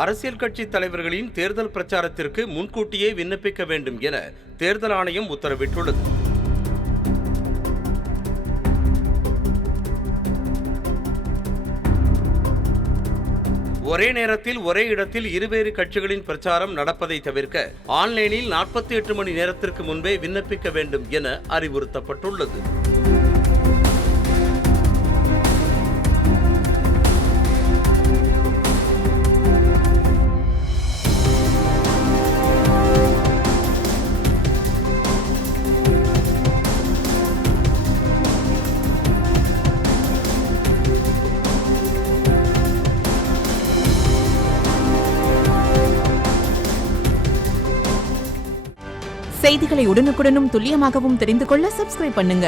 அரசியல் கட்சி தலைவர்களின் தேர்தல் பிரச்சாரத்திற்கு முன்கூட்டியே விண்ணப்பிக்க வேண்டும் என தேர்தல் ஆணையம் உத்தரவிட்டுள்ளது. ஒரே நேரத்தில் ஒரே இடத்தில் இருவேறு கட்சிகளின் பிரச்சாரம் நடப்பதை தவிர்க்க ஆன்லைனில் 48 மணி நேரத்திற்கு முன்பே விண்ணப்பிக்க வேண்டும் என அறிவுறுத்தப்பட்டுள்ளது. செய்திகளை உடனுக்குடனும் துல்லியமாகவும் தெரிந்து கொள்ள சப்ஸ்கிரைப் பண்ணுங்க.